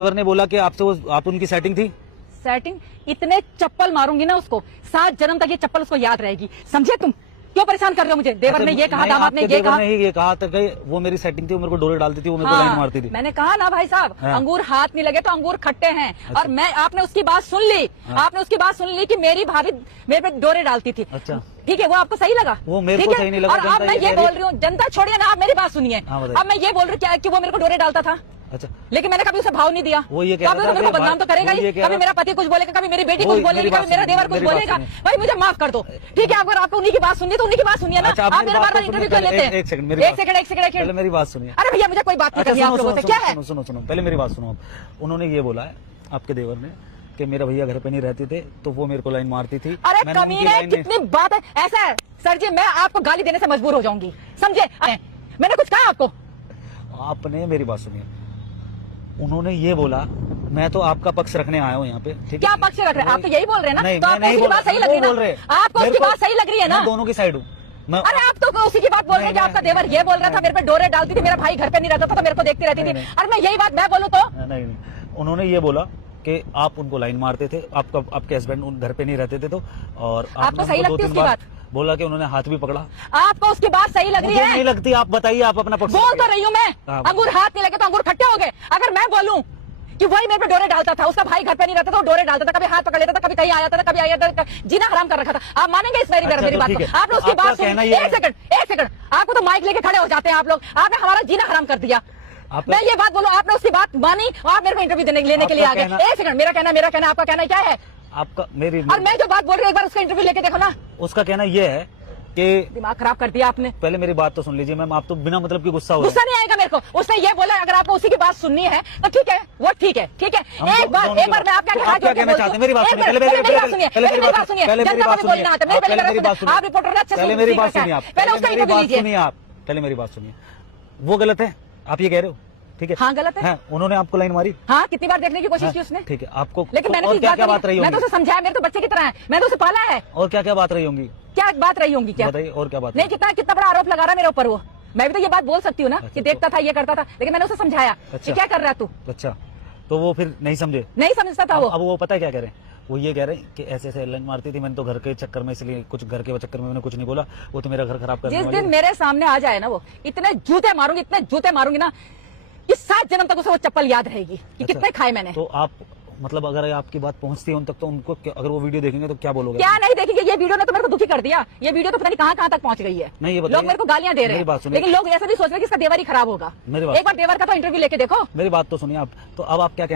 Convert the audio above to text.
ने बोला कि आपसे वो आप उनकी सेटिंग थी। सेटिंग इतने चप्पल मारूंगी ना उसको, 7 जन्म तक ये चप्पल उसको याद रहेगी। समझे तुम? क्यों परेशान कर रहे हो मुझे? देवर ने ये कहा, दामाद ने ये कहा। ये कहा था कि वो मेरी सेटिंग थी, वो मेरे को डोरे डालती थी, वो मेरे को लाइन मारती थी। मैंने कहा ना भाई साहब, अंगूर हाथ नहीं लगे तो अंगूर खट्टे हैं। अच्छा। और मैं आपने उसकी बात सुन ली, आपने उसकी बात सुन ली कि मेरी भाभी मेरे पे डोरे डालती थी। अच्छा ठीक है, वो आपको सही लगा? वो मेरे को सही नहीं लगा। और अब मैं ये बोल रही हूँ, जनता छोड़िए ना, आप मेरी बात सुनिए। अब मैं ये बोल रही हूँ कि वो मेरे को डोरे डालता था। अच्छा, लेकिन मैंने कभी उसे भाव नहीं दिया। वो ये कह रहा था मेरे को बदनाम तो करेगा ही। कभी मेरा पति कुछ बोलेगा, कभी मेरी बेटी कुछ बोलेगी, कभी मेरा देवर कुछ बोलेगा। भाई मुझे माफ कर दो, ठीक है? अगर आपको उन्हीं की बात सुननी तो उन्हीं की बात सुनिए ना। आप मेरे बार इंटरव्यू क्यों लेते हैं? एक सेकंड पहले मेरी बात सुनिए। अरे भैया मुझे कोई बात नहीं करनी आप लोगों से। क्या है? सुनो पहले मेरी बात सुनो। उन्होंने ये बोला है आपके देवर ने कि मेरा भैया घर पे नहीं रहते थे तो वो मेरे को लाइन मारती थी। अरे कमीने, कितनी बात है। ऐसा है सर जी, मैं आपको गाली देने से मजबूर हो जाऊंगी, समझे? मैंने कुछ कहा आपको? आपने मेरी बात सुनिए। उन्होंने ये बोला, मैं तो आपका पक्ष रखने आया हूँ यहाँ पे, ठीक है? क्या पक्ष रख रहे हैं? आप तो यही बोल रहे हैं ना? नहीं, तो आपको उसकी बात सही लग रही है ना? आपको उसकी बात सही लग रही है ना? मैं दोनों की साइड हूँ। अरे आप तो उसी की बात बोल रहे हैं कि आपका देवर ये बोल रहा था, मेरे पे डोरे डालती थी, मेरा भाई घर पे नहीं रहता था तो मेरे को देखती रहती थी। अरे मैं यही बात मैं बोलूँ तो? नहीं, उन्होंने ये बोला कि आप उनको लाइन मारते थे, आपके हस्बैंड उन घर पे नहीं रहते थे तो। और आपको सही लगती है उसकी बात? बोला कि उन्होंने हाथ भी पकड़ा। आपको उसकी बात सही लग रही है? नहीं लगती। आप बताइए, आप अपना पक्ष बोल तो रही हूँ मैं। अंगूर हाथ नहीं लगे तो अंगूर खट्टे हो गए। अगर मैं बोलूं कि वही मेरे पे डोरे डालता था, उसका भाई घर पे नहीं रहता था, वो डोरे डालता था, कभी हाथ पकड़ लेता था, कभी कहीं आ जाता था, कभी आया था, जीना हराम कर रखा था, आप मानेंगे इस मेरी बात को? आपने उसकी बात सुनी? एक सेकंड, आपको तो माइक लेके खड़े हो जाते हैं आप लोग। आपने हमारा जीना हराम कर दिया। मैं ये बात बोलूं, आपने उसकी बात मानी और आप मेरे को इंटरव्यू लेने के लिए आ गए। एक सेकंड, मेरा कहना आपका कहना क्या है? आपका मेरी और मैं जो बात बोल रही हूँ, एक बार उसका इंटरव्यू लेके देखो ना। उसका कहना यह है कि दिमाग खराब कर दिया आपने। पहले मेरी बात तो सुन लीजिए मैम, आप तो बिना मतलब की गुस्सा नहीं आएगा मेरे को। उसने ये बोला अगर आपको उसी की बात सुननी है तो ठीक है, वो ठीक है। एक बार मैं आपका क्या कहना चाहते हैं? मेरी बात सुनिए। पहले मेरी बात सुनिए। वो गलत है, आप ये कह रहे हो, ठीक है? हाँ गलत है। उन्होंने आपको लाइन मारी। हाँ, कितनी बार देखने की कोशिश की उसने। ठीक है, आपको लेकिन मैंने क्या बात रही होगी? मैं तो उसे समझाया, मेरे तो बच्चे की तरह है, मैंने तो उसे पाला है। और क्या बात रही होंगी? क्या बात रही होंगी? क्या बताइए, और क्या बात? नहीं, कितना बड़ा आरोप लगा रहा है मेरे ऊपर वो। मैं भी तो ये बात बोल सकती हूँ ना कि देखता था, ये करता था, लेकिन मैंने उसे समझाया कि क्या कर रहा है तू। अच्छा, तो वो फिर नहीं समझे? नहीं समझता था वो। अब वो पता है क्या कह रहे हैं? वो ये कह रहे हैं कि ऐसे लाइन मारती थी, मैंने तो घर के चक्कर में, इसलिए कुछ घर के चक्कर में मैंने कुछ नहीं बोला, वो तो मेरा घर खराब कर। जिस दिन मेरे सामने आ जाए ना वो, इतने जूते मारूंगी ना कि 7 जन्म तक उसे वो चप्पल याद रहेगी कि कितने खाए मैंने। तो आप मतलब अगर आपकी बात पहुंचती है उन तक तो उनको अगर वो वीडियो देखेंगे तो क्या बोलोगे? क्या नहीं देखेंगे? ये वीडियो ने तो मेरे को दुखी कर दिया। ये वीडियो तो पता नहीं कहां तक पहुंच गई है। नहीं, ये लोग मेरे को गालियां दे रहे हैं, लेकिन लोग ऐसा भी सोच रहे हैं कि इसका देवर ही खराब होगा। एक बार देवर का तो इंटरव्यू लेके देखो। मेरी बात तो सुनिए आप। तो अब आप क्या